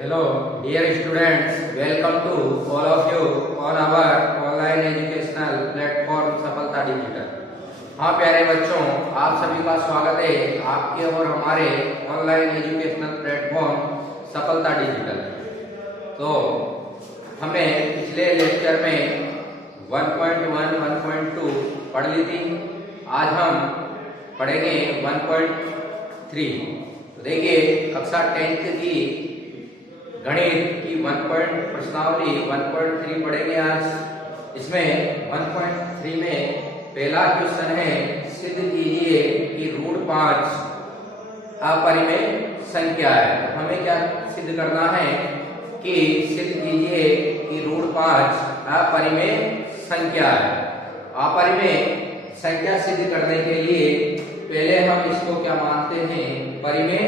Hello, dear students. Welcome to all of you on our online educational platform सफलता digital. हाँ प्यारे बच्चों, आप सभी का स्वागत है आपके और हमारे ऑनलाइन एजुकेशनल प्लेटफॉर्म सफलता डिजिटल। तो हमें पिछले लेक्चर में 1.1, 1.2 पढ़ ली थी। आज हम पढ़ेंगे 1.3। तो देखिए कक्षा 10th की गणित की प्रश्नावली 1.3 पढ़ेंगे आज। इसमें 1.3 में पहला क्वेश्चन है, सिद्ध कीजिए कि √5 अपरिमेय संख्या है। तो हमें क्या सिद्ध करना है कि सिद्ध कीजिए कि √5 अपरिमेय संख्या है। अपरिमेय संख्या सिद्ध करने के लिए पहले हम इसको क्या मानते हैं, परिमेय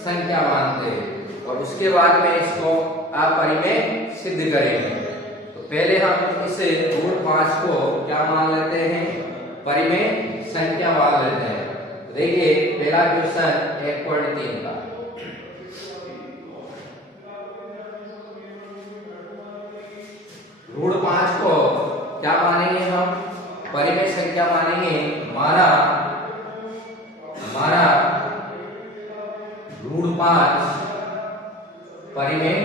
संख्या मानते हैं, और उसके बाद में इसको अपरिमेय सिद्ध करेंगे। तो पहले हम इस √5 को क्या मान लेते हैं, परिमेय संख्या मान लेते हैं। तो देखिए पहला क्वेश्चन 1.3 का, √5 को क्या मानेंगे हम, परिमेय संख्या मानेंगे। माना √5 परिमेय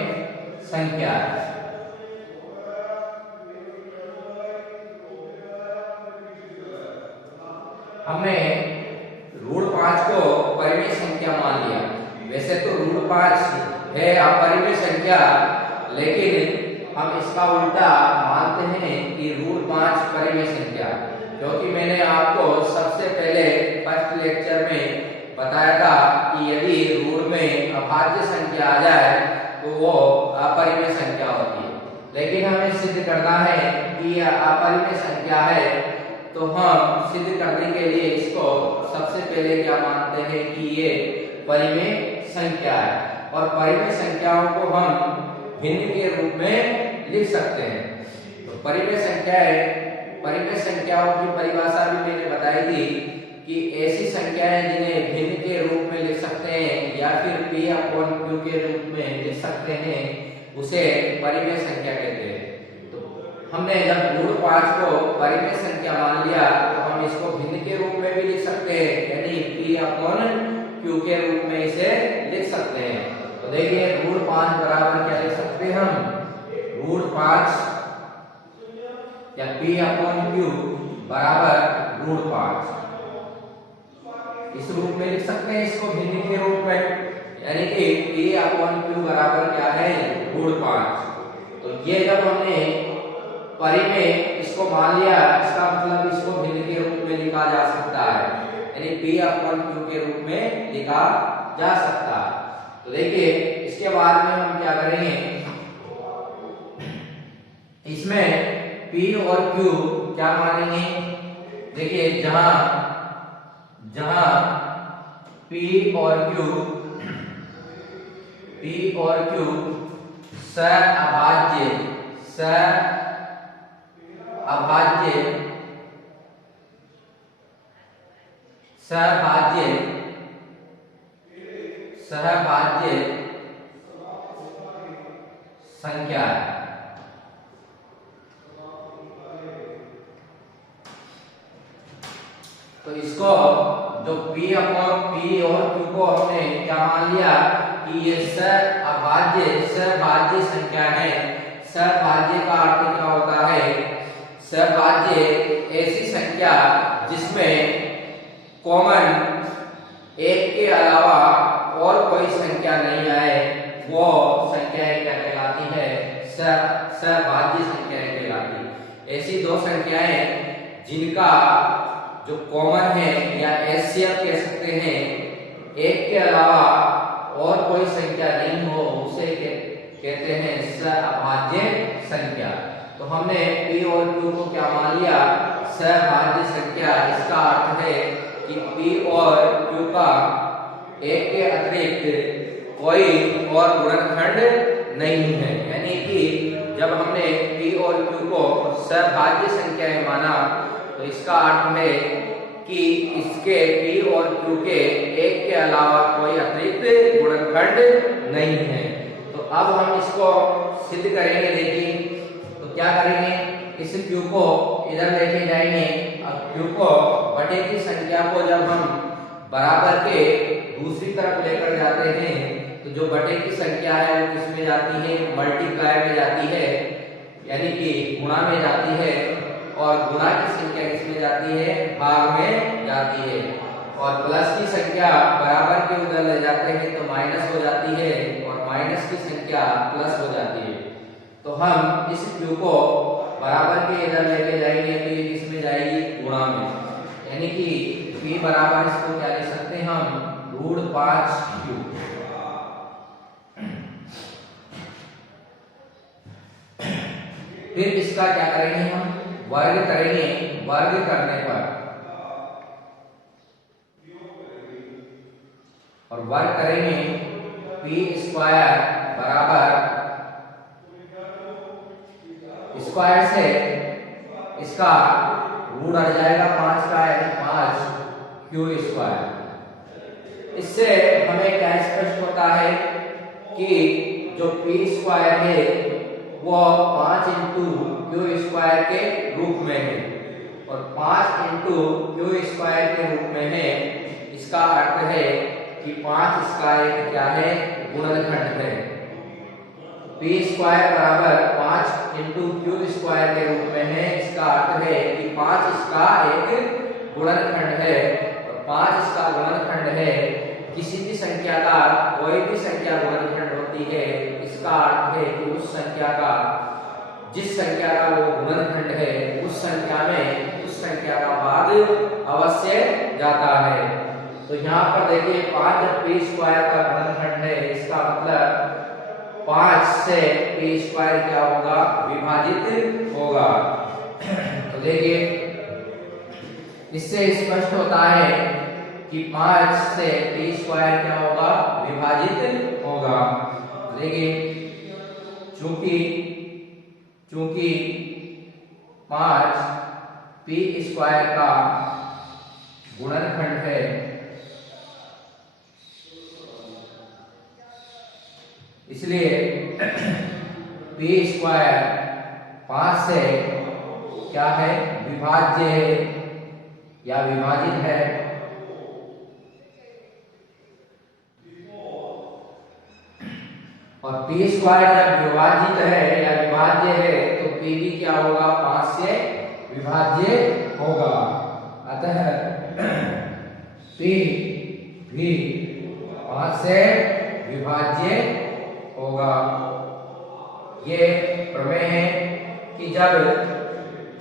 संख्या है। हमने √5 को परिमेय संख्या मान लिया। वैसे तो √5 है अपरिमेय संख्या, लेकिन हम इसका उल्टा मानते हैं कि √5 परिमेय संख्या, क्योंकि मैंने आपको सबसे पहले फर्स्ट लेक्चर में बताया था कि यदि √, में अभाज्य संख्या आ जाए तो वो अपरिमेय संख्या होती है। लेकिन हमें सिद्ध करना है कि यह अपरिमेय संख्या है, तो हम सिद्ध करने के लिए इसको सबसे पहले क्या मानते हैं कि ये परिमेय संख्या है। और परिमेय संख्याओं को हम भिन्न के रूप में लिख सकते हैं। तो परिमेय संख्याओं की परिभाषा भी मैंने बताई थी कि ऐसी संख्याएं जिन्हें भिन्न के रूप में लिख सकते हैं या फिर P/Q के रूप में लिख सकते हैं, उसे परिमेय संख्या कहते हैं। तो हमने जब √5 को परिमेय संख्या मान लिया तो हम इसको भिन्न के रूप में भी लिख सकते हैं, यानी P/Q के रूप में इसे लिख सकते हैं। तो देखिए √5 बराबर क्या लिख सकते हैं हम, √5 या P/Q बराबर √5 इस रूप में लिख सकते हैं, इसको भिन्न के रूप में, यानी कि P/Q बराबर क्या है, √5। तो ये जब हमने परिमेय इसको मान लिया, इसका मतलब इसको भिन्न के रूप में लिखा जा सकता है, यानी P/Q के रूप में लिखा जा सकता है। तो देखिए इसके बाद में हम क्या करेंगे, इसमें P और Q क्या मानेंगे। देखिए जहां P और Q सहअभाज्य संख्या है। तो इसको जो P और Q को हमने क्या मान लिया कि ये सहभाज्य संख्या है। सहभाज्य का अर्थ क्या होता है, सहभाज्य ऐसी संख्या जिसमें कॉमन एक के अलावा और कोई संख्या नहीं आए, वो संख्याएं क्या कहलाती है, सहभाज्य संख्याएं कहलाती है। ऐसी दो संख्याएं जिनका जो कॉमन है या एचसीएफ कह सकते हैं, एक के अलावा और कोई संख्या नहीं हो, उसे कहते हैं सहअभाज्य संख्या। तो हमने P और Q को क्या मान लिया, सहअभाज्य संख्या। इसका अर्थ है कि P और Q का एक के अतिरिक्त कोई और गुणनखंड नहीं है, यानी कि जब हमने P और Q को सहभाज्य संख्याएं माना तो इसका अर्थ है कि इसके P और Q के एक के अलावा कोई अतिरिक्त गुणनखंड नहीं है। तो अब हम इसको सिद्ध करेंगे। देखिए तो क्या करेंगे, इस q को इधर लेके जाएंगे। अब q को बटे की संख्या को जब हम बराबर के दूसरी तरफ लेकर जाते हैं तो जो बटे की संख्या है वो किस में जाती है, मल्टीप्लाई में जाती है, यानी कि गुणा में जाती है। और गुणा की संख्या किस में जाती है, भाग में जाती है। और प्लस की संख्या बराबर के उधर ले जाते हैं तो माइनस हो जाती है, और माइनस की संख्या प्लस हो जाती है। तो हम इस q को बराबर के इधर लेके जाएंगे तो ये किस में जाएगी, गुणा में, यानी कि p बराबर इसको क्या ले सकते हैं हम, √5q। फिर इसका क्या करेंगे, हम वर्ग करेंगे। वर्ग करने पर और वर्ग करेंगे p² बराबर स्क्वायर से इसका रूट हट जाएगा 5 का, यानी 5q²। इससे हमें क्या स्पष्ट होता है कि जो p² है वो 5 इंटू q² के रूप में है, और 5 इंटू q² के रूप में है। इसका अर्थ है कि 5 इसका एक क्या है, गुणनखंड है। p² बराबर 5 इंटू q² के रूप में है। इसका अर्थ है कि 5 इसका एक गुणनखंड है, और 5 इसका गुणनखंड है। किसी भी संख्या का कोई भी संख्या गुणनखंड होती है, इसका अर्थ है कि उस संख्या का, जिस संख्या का वो गुणनखंड है, उस संख्या में उस संख्या का भाग अवश्य जाता है। तो यहाँ पर देखिए 5 जब p² का गुणनखंड है, इसका मतलब 5 से p² क्या होगा, विभाजित होगा। तो देखिए इससे स्पष्ट होता है कि 5 से p² क्या होगा, विभाजित होगा। देखिए चूंकि 5 p² का गुणनखंड है, इसलिए p² 5 से क्या है, विभाज्य है या विभाजित है। और p² जब विभाजित है या विभाज्य है तो p भी क्या होगा, 5 से विभाज्य होगा। अतः p भी 5 से विभाज्य होगा। ये प्रमेय है कि जब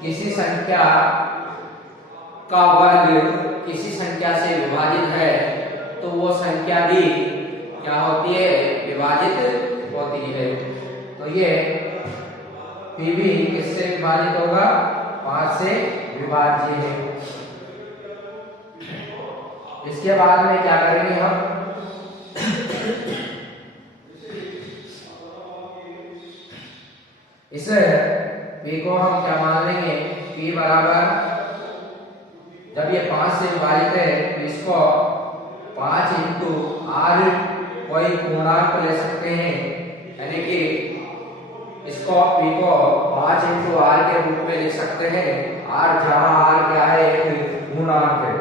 किसी संख्या का वर्ग किसी संख्या से विभाजित है तो वो संख्या भी क्या होती है, विभाजित होती है। तो ये p भी किससे विभाजित होगा, 5 से विभाज्य है। इसके बाद में क्या करेंगे हम, इस p को हम क्या मान लेंगे, p बराबर जब ये 5 से विभाजित है तो इसको 5 इंटू r कोई पूर्णांक ले सकते हैं, यानी कि इसको p को 5 इंटू r के रूप में लिख सकते हैं। r जहां r क्या है, एक पूर्णांक है,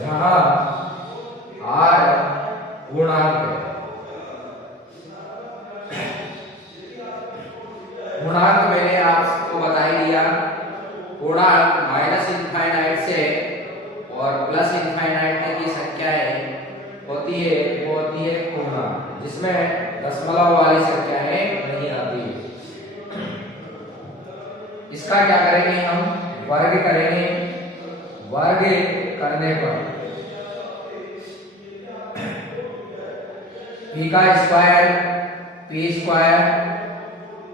जहां r पूर्णांक है। पूर्णांक मैंने आपको बता ही दिया। पूर्णांक -∞ से और +∞ तक की संख्याएं होती है, वो होती है पूर्णांक, जिसमें दशमलव वाली संख्याएं नहीं आती। इसका क्या करेंगे, हम वर्ग करेंगे। वर्ग करने पर p का स्क्वायर p²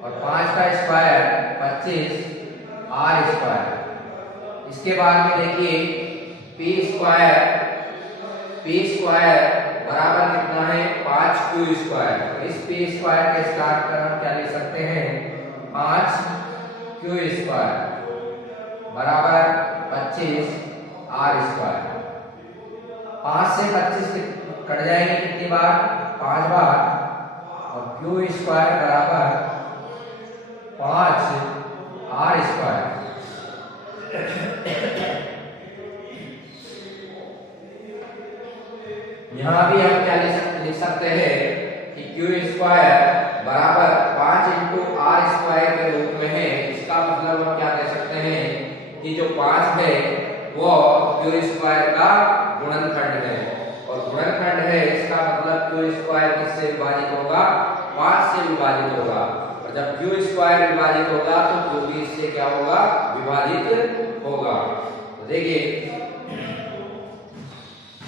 और 5 का स्क्वायर 25 r²। इसके बाद में देखिए p² बराबर कितना है, 5q²। इस p² के स्टार्ट पर हम क्या लिख सकते हैं, 5q² बराबर 25 r²। 5 से 25 कट जाएंगे कितनी बार, 5 बार, और क्यू स्क्वायर बराबर 5 आर स्क्वायर। यहां भी हम क्या लिख सकते हैं कि क्यू स्क्वायर बराबर 5 इंटू आर स्क्वायर के रूप में है। इसका मतलब हम क्या कह सकते हैं कि जो 5 है वो क्यू स्क्वायर का गुणनखंड है, और गुणनखंड है इसका मतलब क्यू स्क्वायर किससे विभाजित होगा, 5 से विभाजित होगा, और जब क्यू स्क्वायर विभाजित होगा तो क्यू भी इससे क्या होगा, विभाजित होगा। तो देखिए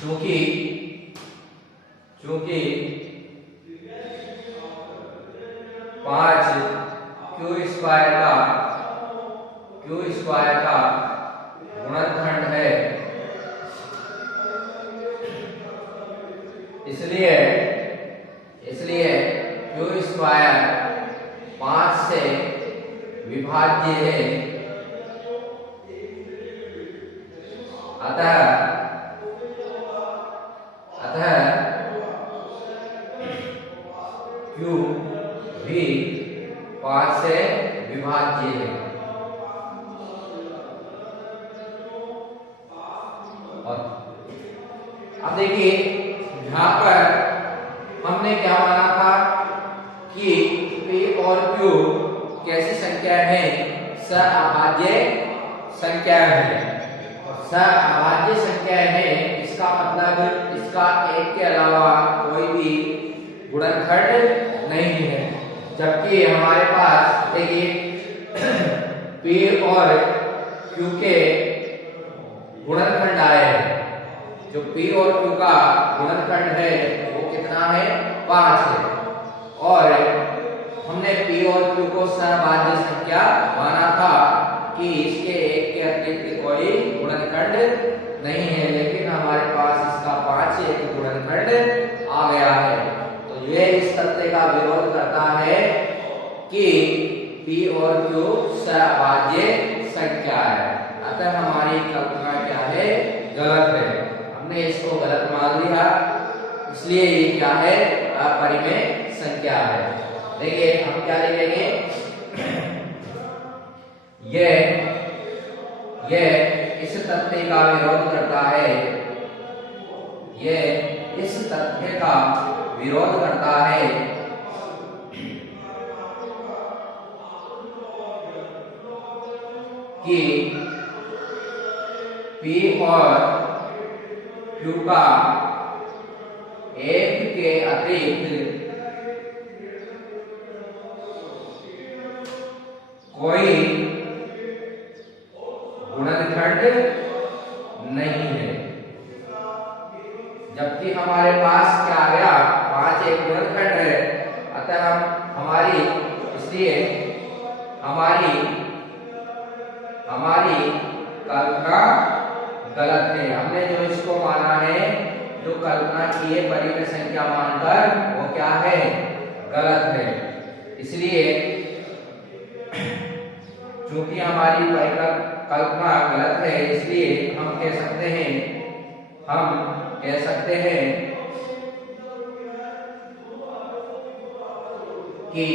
चूंकि 5 क्यू स्क्वायर का गुणनखंड है, इसलिए क्यू स्क्वायर 5 से विभाज्य है। अतः क्यू भी 5 से विभाज्य है। और अब देखिए यहां पर हमने क्या माना था कि P और Q कैसी संख्या है, सअभाज्य संख्या है। सअभाज्य संख्या है इसका मतलब इसका एक के अलावा कोई भी गुणनखंड नहीं है, जबकि हमारे पास देखिए P और Q के गुणनखंड आए हैं। जो P और Q का गुणनखंड है वो कितना है, 5 है, और हमने P और Q को सहभाज्य संख्या माना था कि इसके एक के अतिरिक्त कोई गुणनखंड नहीं है, लेकिन हमारे पास इसका 5 एक गुणनखंड आ गया है। तो ये इस तथ्य का विरोध करता है कि P और Q सहभाज्य संख्या है। अतः हमारी कल्पना क्या है, गलत है। हमने इसको गलत मान लिया, इसलिए ये क्या है, अपरिमेय संख्या है। देखिए हम क्या लिखेंगे, ये इस तथ्य का विरोध करता है, ये इस तथ्य का विरोध करता है कि P और Q का एक के अतिरिक्त कोई गुणनखंड नहीं है, जबकि हमारे पास क्या आ गया, 5 एक गुणनखंड है। अतः इसलिए हमारी कल्पना गलत है। हमने जो इसको माना है, जो कल्पना की है परिमेय संख्या मानकर, वो क्या है, गलत है। इसलिए चूंकि हमारी कल्पना गलत है, इसलिए हम कह सकते हैं कि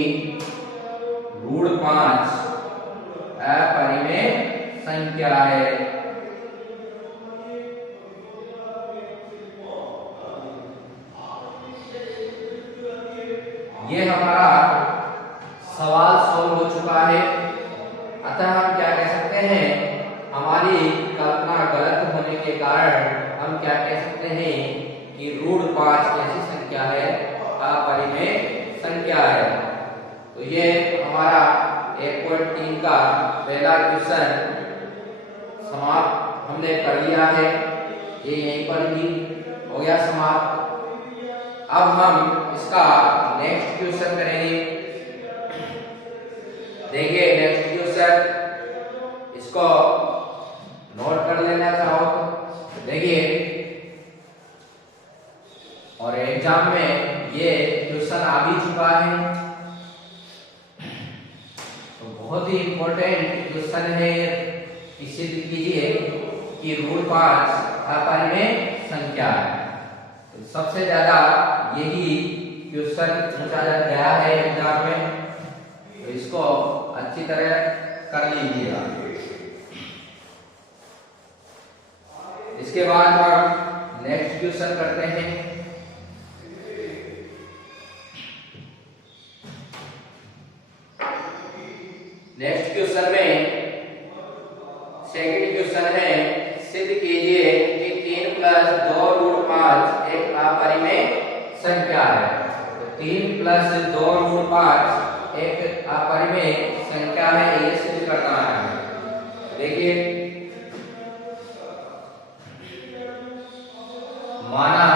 √5 अपरिमेय संख्या है। ये हमारा सवाल सोल्व हो चुका है। अतः हम क्या कह सकते हैं, हमारी कल्पना गलत होने के कारण हम क्या कह सकते हैं कि √5 कैसी संख्या है, अपरिमेय संख्या है। तो ये हमारा 1.3 का पहला क्वेश्चन समाप्त हमने कर लिया है। ये यहीं पर ही हो गया समाप्त। अब हम इसका नेक्स्ट क्वेश्चन करेंगे। देखिए नेक्स्ट क्वेश्चन, इसको नोट कर लेना चाहो तो देखिए, और एग्जाम में ये क्वेश्चन आ भी चुका है, तो बहुत ही इंपॉर्टेंट क्वेश्चन है। सिद्ध कीजिए कि √5 अपरिमेय संख्या है। सबसे ज्यादा यही क्वेश्चन पूछा गया है एग्जाम में, तो इसको अच्छी तरह कर लीजिएगा। इसके बाद हम नेक्स्ट क्वेश्चन करते हैं। नेक्स्ट क्वेश्चन में सेकंड क्वेश्चन है, सिद्ध कीजिए कि 3 प्लस 2 रूट 5 एक अपरिमेय संख्या है। तो 3 प्लस 2 रूट 5 एक अपरिमेय संख्या है, ये सिद्ध करना है। देखिए, माना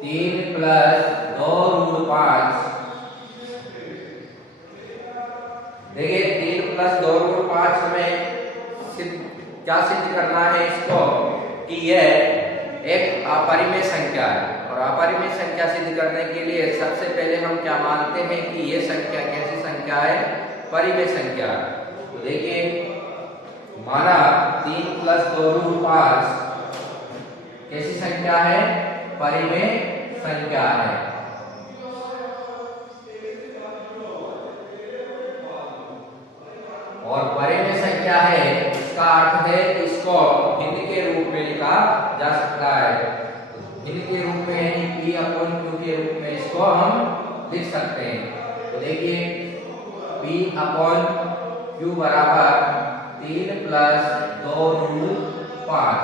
3 प्लस 2 रूट 5, देखिए 3 प्लस 2 रूट 5 हमें क्या सिद्ध करना है इसको, कि यह एक अपरिमेय संख्या है। और अपरिमेय संख्या सिद्ध करने के लिए सबसे पहले हम क्या मानते हैं कि यह संख्या कैसी संख्या है, परिमेय संख्या। तो देखिए, माना 3 प्लस 2 रूट 5 कैसी संख्या है, परिमेय संख्या है। और परिमेय संख्या है, इसका अर्थ है कि इसको भिन्न के रूप में लिखा जा सकता है। भिन्न के रूप में यानी P/Q के रूप में इसको हम लिख सकते हैं। तो देखिए, P/Q बराबर 3 प्लस 2 रूट 5,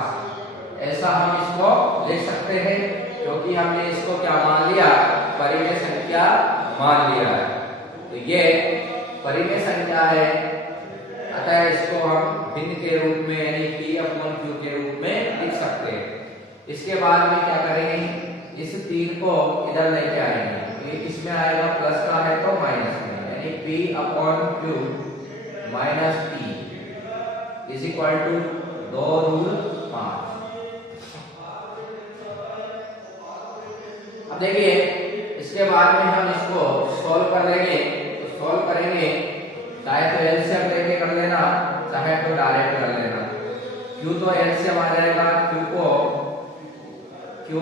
ऐसा हम इसको लिख सकते हैं, क्योंकि हमने इसको क्या मान लिया, परिमेय संख्या मान लिया है। तो ये परिमेय संख्या है, अतः इसको हम भिन्न के रूप में यानी P/Q के रूप में लिख सकते हैं। इसके बाद में क्या करेंगे, इस 3 को इधर लेके आएंगे, इसमें आएगा प्लस का है तो माइनस में, यानी P/Q minus P is equal to 2 root 5। अब देखिए, इसके बाद में हम इसको सॉल्व कर लेंगे। तो सॉल्व करेंगे, चाहे तो एलसीएम लेके कर लेना, चाहे तो डायरेक्ट कर लेना। Q तो एलसीएम आ जाएगा, Q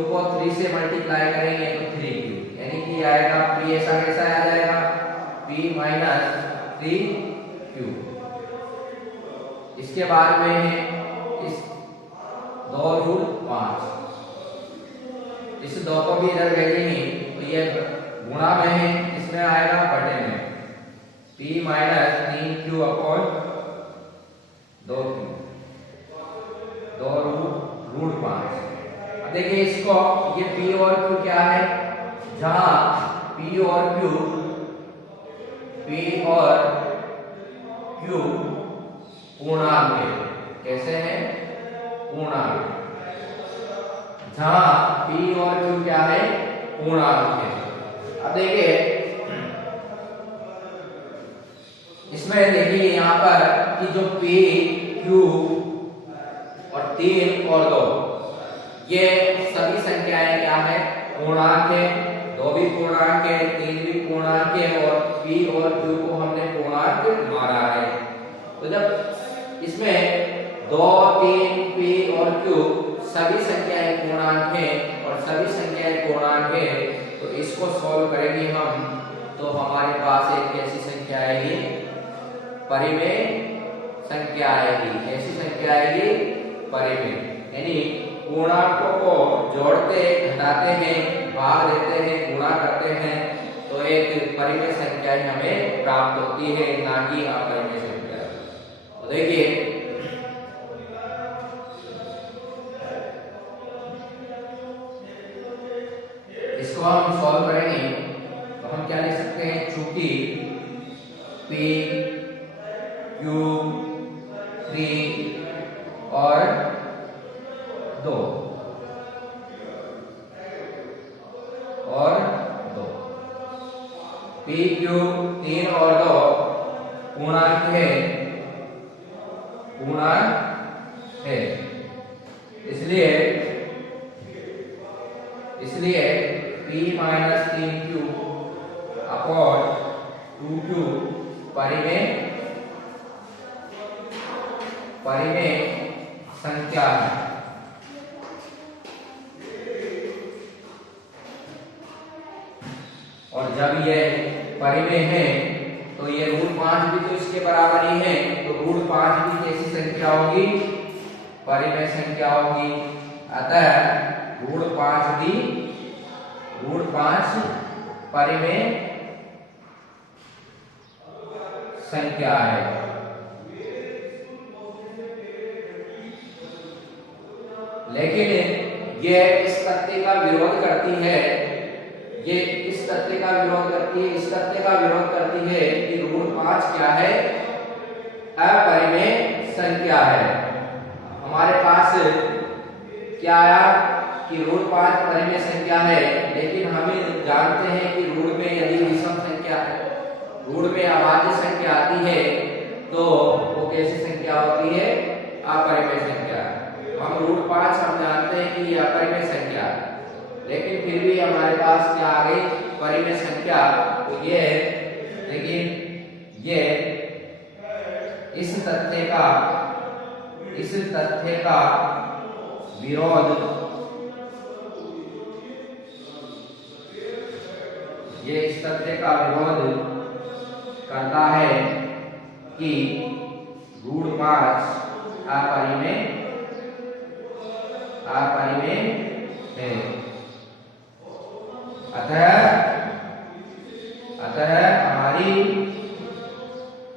को 3 से मल्टीप्लाई करेंगे तो 3Q, यानी कि आएगा P ऐसा कैसा आ जाएगा, P माइनस 3Q। इसके बाद में है इस 2 रूट 5, इस 2 को भी इधर भेजेंगे तो ये गुणा में है, इसमें आएगा बटे में, P minus 3Q upon 2Q, 2 root 5। अब देखिए इसको, ये P और Q क्या है, जहां P और Q पूर्णांक है। कैसे है, पूर्णांक। जहां P और Q क्या है, पूर्णांक है। अब देखिए, इसमें देखिए यहाँ पर कि जो P, Q और 3 और 2 ये सभी संख्याएं क्या है, पूर्णांक है। 2 भी पूर्णांक है, 3 भी पूर्णांक है, और P और Q को हमने पूर्णांक माना है। तो जब इसमें 2, 3, P और Q सभी संख्याएं पूर्णांक हैं और सभी संख्याएं पूर्णांक है, तो इसको सॉल्व करेंगे हम, तो हमारे पास एक कैसी संख्या आएगी, परिमेय संख्या आएगी। कैसी संख्या आएगी, परिमेय, यानी पूर्णांकों को जोड़ते, घटाते हैं, भाग देते हैं, गुणा करते हैं, तो एक परिमेय संख्या ही हमें प्राप्त होती है, ना कि अपरिमेय संख्या। तो देखिए, इसको हम सॉल्व करेंगे तो हम क्या लिख सकते हैं, चूंकि P, Q, 3 और 2 P, Q 3 और 2 पूर्णांक है, इसलिए P minus 3Q upon 2Q परिमेय संख्या है। और जब ये परिमेय है तो ये √5 भी तो इसके बराबर ही है, तो √5 भी कैसी संख्या होगी? परिमेय संख्या होगी। अतः √5 भी √5 परिमेय संख्या है। लेकिन ये इस तथ्य का विरोध करती है, ये इस तथ्य का विरोध करती है, इस तथ्य का विरोध करती है कि √5 क्या है? अपरिमेय संख्या है। हमारे पास क्या आया कि √5 परिमेय संख्या है, लेकिन हम जानते हैं कि ऋण में यदि विषम संख्या है, ऋण में अभाज्य संख्या आती है तो वो कैसी संख्या होती है? अपरिमेय संख्या। हम √5 हम जानते हैं कि यह अपरिमेय संख्या, लेकिन फिर भी हमारे पास क्या आ गई? परिमेय संख्या। तो ये लेकिन ये इस तथ्य का विरोध, ये इस तथ्य का विरोध करता है कि √5 अपरिमेय है। अतः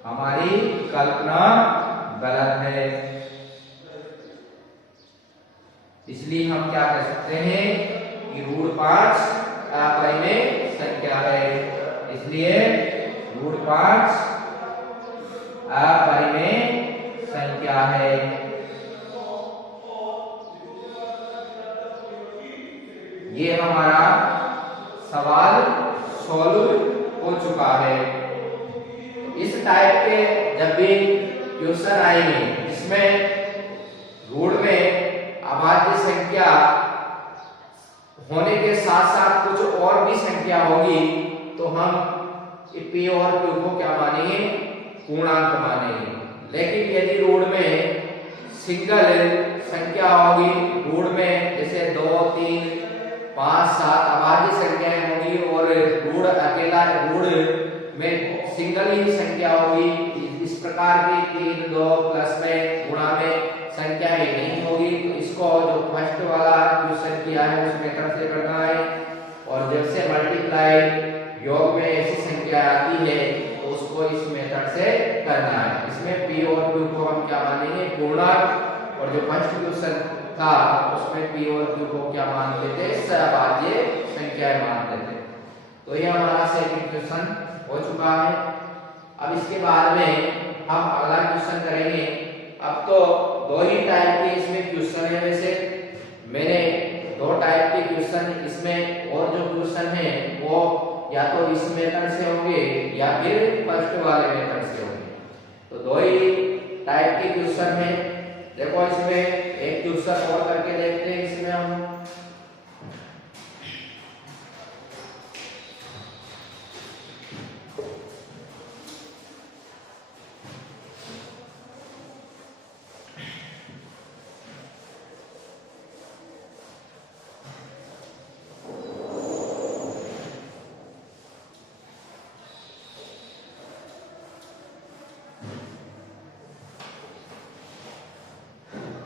हमारी कल्पना गलत है। इसलिए हम क्या कह सकते हैं कि √5 अपरिमेय संख्या है। इसलिए √5 अपरिमेय संख्या है। ये हमारा सवाल सॉल्व हो चुका है। इस टाइप के जब भी क्वेश्चन आएंगे इसमें ऋण में अभाज्य संख्या होने के साथ साथ कुछ और भी संख्या होगी, तो हम P और Q को क्या मानेंगे? पूर्णांक मानेंगे। लेकिन यदि ऋण में सिंगल संख्या होगी, ऋण में जैसे 2, 3, 5, 7 अभाज्य संख्याएं होगी और ऋण अकेला ऋण में सिंगल ही संख्या होगी, इस प्रकार की 3, 2 प्लस में गुणा में संख्या ही नहीं होगी, तो इसको जो फर्स्ट वाला क्वेश्चन किया है उस मेथड से करना है। और जैसे मल्टीप्लाई योग में ऐसी संख्या आती है तो उसको इस मेथड से करना है। इसमें P और Q को हम क्या मानेंगे? पूर्णांक। और जो फर्स्ट क्वेश्चन था उसमें P और Q को क्या मानते थे? सहभाज्य संख्याएं मानते थे। तो ये हमारा सेकंड क्वेश्चन हो चुका है। अब इसके बाद में हम अगला क्वेश्चन करेंगे। अब तो 2 ही टाइप के इसमें क्वेश्चन है, वैसे मैंने 2 टाइप के क्वेश्चन इसमें, और जो क्वेश्चन है वो या तो इस मेथड से होंगे या फिर फर्स्ट वाले मेथड से होंगे। तो 2 ही टाइप के क्वेश्चन है। देखो इसमें एक क्वेश्चन और करके देखते हैं। इसमें हम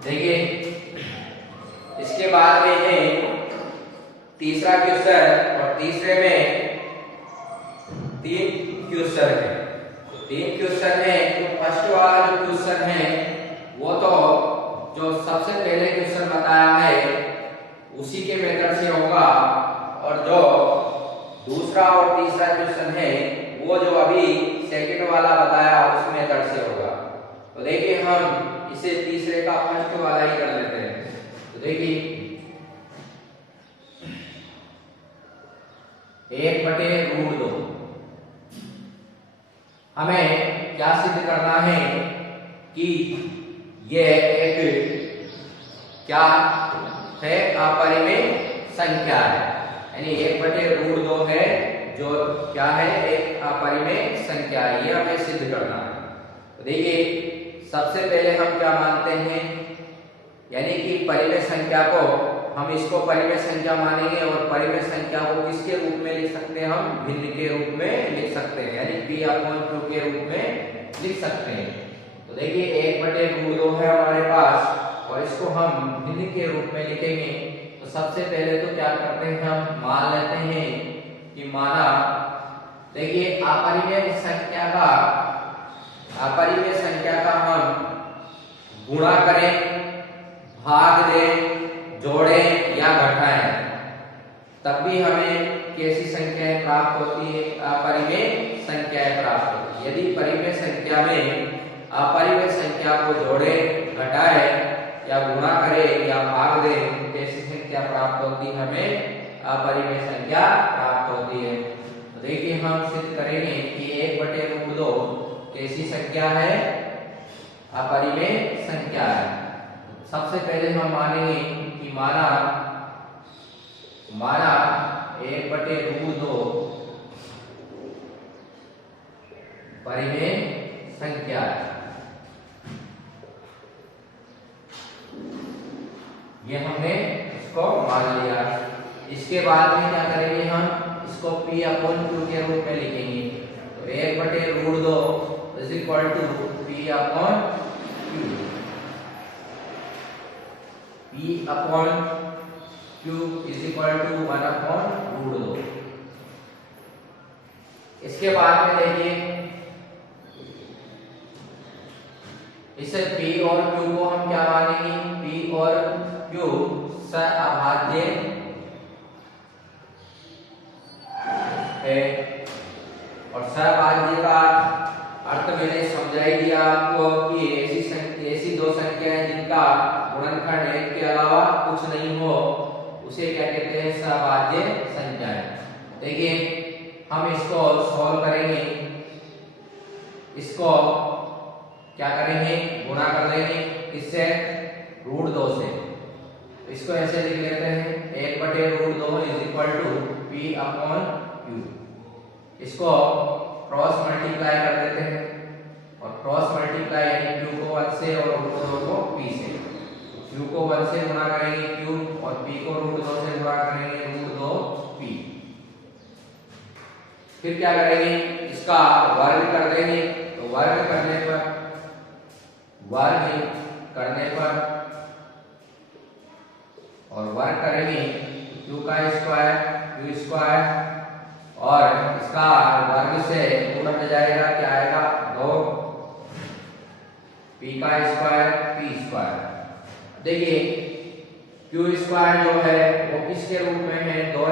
देखिए, इसके बाद में है तीसरा क्वेश्चन, और तीसरे में 3 क्वेश्चन है। तो 3 क्वेश्चन है। तो फर्स्ट वाला जो क्वेश्चन है वो तो जो सबसे पहले क्वेश्चन बताया है उसी के मेथड से होगा, और जो दूसरा और तीसरा क्वेश्चन है वो जो अभी सेकंड वाला बताया उस मेथड से होगा। तो देखिए हम इसे तीसरे का फर्स्ट वाला ही कर लेते हैं। तो देखिए 1/√2 हमें क्या सिद्ध करना है कि ये एक क्या है? अपरिमेय संख्या है। यानी 1/√2 है जो क्या है? एक अपरिमेय संख्या है। ये हमें सिद्ध करना है। तो देखिए सबसे पहले हम क्या मानते हैं, यानी कि परिमेय संख्या को हम इसको परिमेय संख्या मानेंगे और परिमेय संख्या को किसके रूप में लिख सकते हैं, हम भिन्न के रूप में लिख सकते हैं, यानी p/q के रूप में लिख सकते हैं। तो देखिए 1/√2 है हमारे पास और इसको हम भिन्न के रूप में लिखेंगे। तो सबसे पहले तो क्या करते हैं, हम मान लेते हैं कि माना, देखिए अपरिमेय संख्या का हम गुणा करें, भाग दें, जोड़ें या घटाएं, तब भी हमें कैसी संख्याएं प्राप्त होती है, अपरिमेय संख्याएं प्राप्त होती है। यदि परिमेय संख्या में अपरिमेय संख्या को जोड़ें, घटाएं या गुणा करें या भाग दें, तो कैसी संख्या प्राप्त होती है, हमें अपरिमेय संख्या प्राप्त होती है। तो देखिए हम सिद्ध करेंगे कि 1/√2 कैसी संख्या है, अपरिमेय संख्या है। सबसे पहले हम मानेंगे कि माना 1/√2 परिमेय संख्या है। ये हमने इसको मान लिया। इसके बाद में क्या करेंगे, हम इसको p/q के रूप में लिखेंगे। तो 1/√2 is equal to p/q। p/q is equal to 1/√2। इसके बाद में देखिए इसे p और q को हम क्या मानेंगे, p और q सहअभाज्य है। और सहअभाज्य का अर्थ मैंने समझा ही दिया आपको कि ऐसी दो संख्याएं जिनका गुणनखंड 1 के अलावा कुछ नहीं हो, उसे क्या कहते हैं, सहअभाज्य संख्याएं। देखिए हम इसको सॉल्व करेंगे, इसको क्या करेंगे, गुणा कर देंगे, किससे, √2 से। तो इसको ऐसे लिख लेते हैं 1/√2 इज इक्वल टू p/q। इसको क्रॉस मल्टीप्लाई कर देते हैं और क्रॉस मल्टीप्लाई यानी q को 1 से और √2 को p से। q को 1 से गुणा करेंगे q और p को √2 से गुणा करेंगे √2p। फिर क्या करेंगे, इसका वर्ग कर देंगे। तो वर्ग करने पर और वर्ग करेंगे q का स्क्वायर, q स्क्वायर और इसका वर्ग से गुणा हो जाएगा, क्या आएगा, 2 p का स्क्वायर, p स्क्वायर। देखिए q स्क्वायर जो है वो किसके रूप में है, 2 ×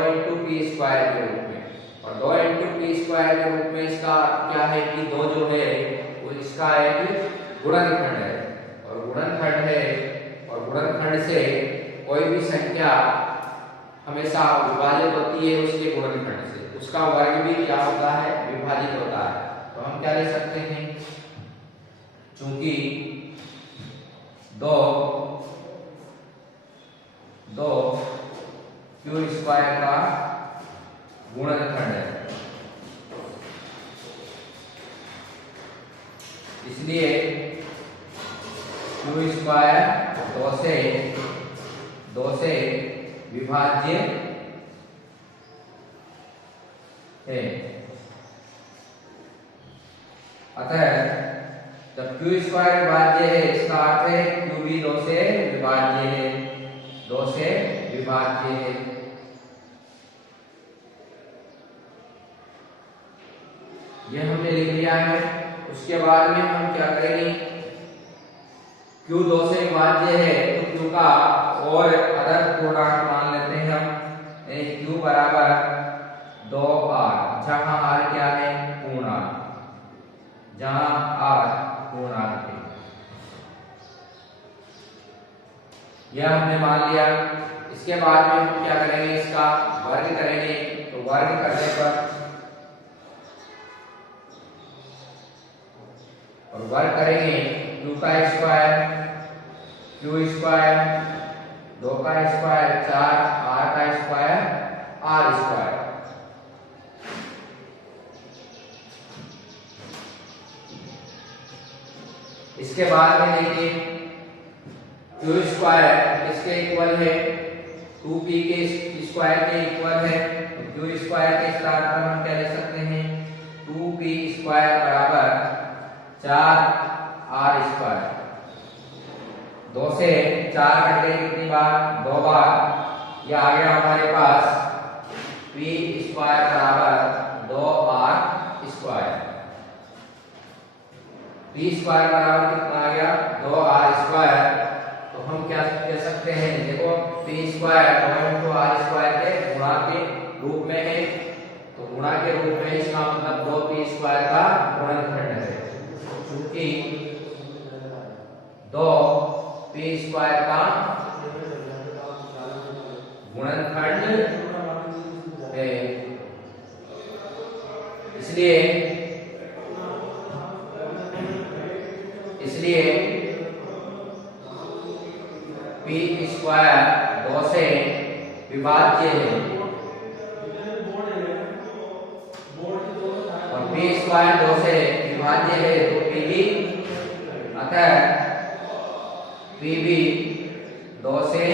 p स्क्वायर के रूप में। और 2 × p स्क्वायर के रूप में इसका क्या है कि 2 जो है वो इसका एक गुणनखंड है और गुणनखंड है और गुणनखंड से कोई भी संख्या हमेशा विभाजित होती है उसके गुणनखंड से, उसका वर्ग भी क्या होता है, विभाजित होता है। तो हम क्या ले सकते हैं, चूंकि 2 q स्क्वायर का गुणनखंड है, इसलिए q स्क्वायर 2 से विभाज्य है। अतः जब q स्क्वायर विभाज्य है, इसका अर्थ है q भी 2 से विभाज्य है, 2 से विभाज्य है। यह हमने लिख लिया है। उसके बाद में हम क्या करेंगे, q 2 से विभाज्य है तो q का और अदर पूर्णांक मान लेते हैं हम, q बराबर 2r, जहां r क्या है, पूर्णांक, जहां r पूर्णांक है। यह हमने मान लिया। इसके बाद में हम क्या करेंगे, इसका वर्ग करेंगे। तो वर्ग करने पर और वर्ग करेंगे q का स्क्वायर, q स्क्वायर, 2 का स्क्वायर 4, r का स्क्वायर, r स्क्वायर। इसके बाद में देखिए q स्क्वायर किसके इक्वल है, 2p के स्क्वायर के इक्वल है, तो q स्क्वायर के स्थान पर हम क्या लिख सकते हैं, 2p स्क्वायर बराबर 4r स्क्वायर। 2 से 4 कट गए कितनी बार, 2 बार। ये आ गया हमारे पास p स्क्वायर बराबर 2r स्क्वायर। p स्क्वायर बराबर कितना आ गया, 2r स्क्वायर। तो हम क्या कह सकते हैं, देखो p स्क्वायर 2 r स्क्वायर के गुणा के रूप में है, तो गुणा के रूप में इसका मतलब 2p स्क्वायर का गुणनखंड है, क्योंकि 2p स्क्वायर का गुणनखंड है। इसलिए p स्क्वायर 2 से विभाज्य है, और p स्क्वायर 2 से विभाज्य है, तो p भी, अतः p भी 2 से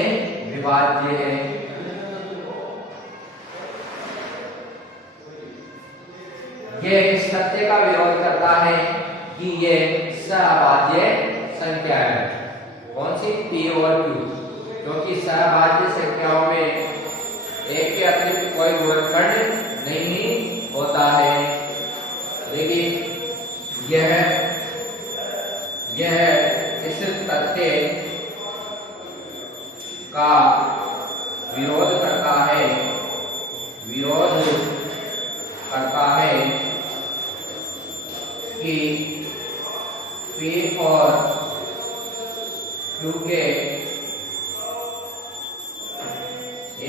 विभाज्य है। ये इस तथ्य का विरोध करता है कि ये सहभाज्य संख्या है। कौन सी, p और q, क्योंकि सहभाज्य संख्याओं में एक के अतिरिक्त कोई गुणनखंड नहीं होता है। लेकिन यह इस तथ्य का विरोध करता है कि p और q के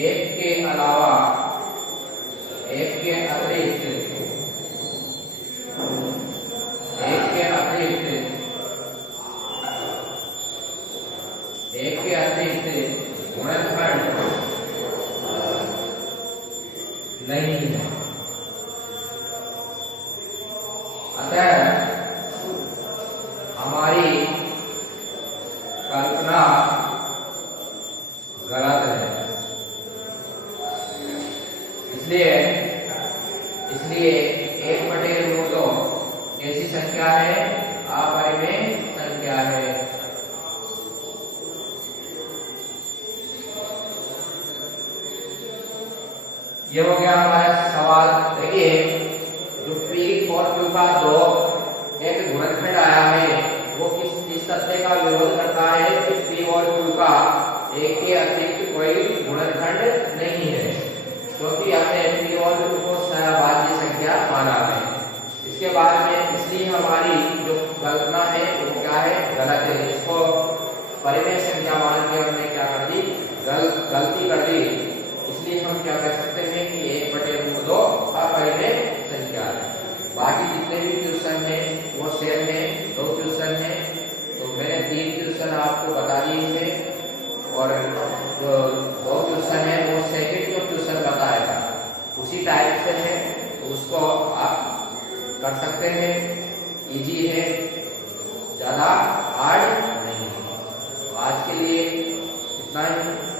एक के अलावा एक के अतिरिक्त गुणनखंड नहीं है। अतः हमारी कल्पना गलत है। इसलिए 1/√2 कैसी संख्या है, अपरिमेय संख्या है। ये हो गया हमारा सवाल। देखिए, जो p और q का जो एक गुणनखंड आया है, वो किस तथ्य का विरोध करता है कि p और q का एक के अतिरिक्त कोई गुणनखंड नहीं है, क्योंकि हमने p और q को सहभाज्य संख्या माना है। इसके बाद में इसलिए हमारी जो कल्पना है वो क्या है, गलत है। इसको परिमेय संख्या मान के हमने क्या कर दी, गलती कर दी। इसलिए हम क्या कह सकते हैं कि 1/√2 अपरिमेय संख्या है। बाकी जितने भी क्वेश्चन हैं वो सेम है, 2 क्वेश्चन हैं, तो मैंने 3 क्वेश्चन आपको बता दिए थे, और जो 2 क्वेश्चन है वो सेकंड जो क्वेश्चन बताया था उसी टाइप से है, तो उसको आप कर सकते हैं। इजी है, ज्यादा हार्ड नहीं है। आज के लिए इतना ही।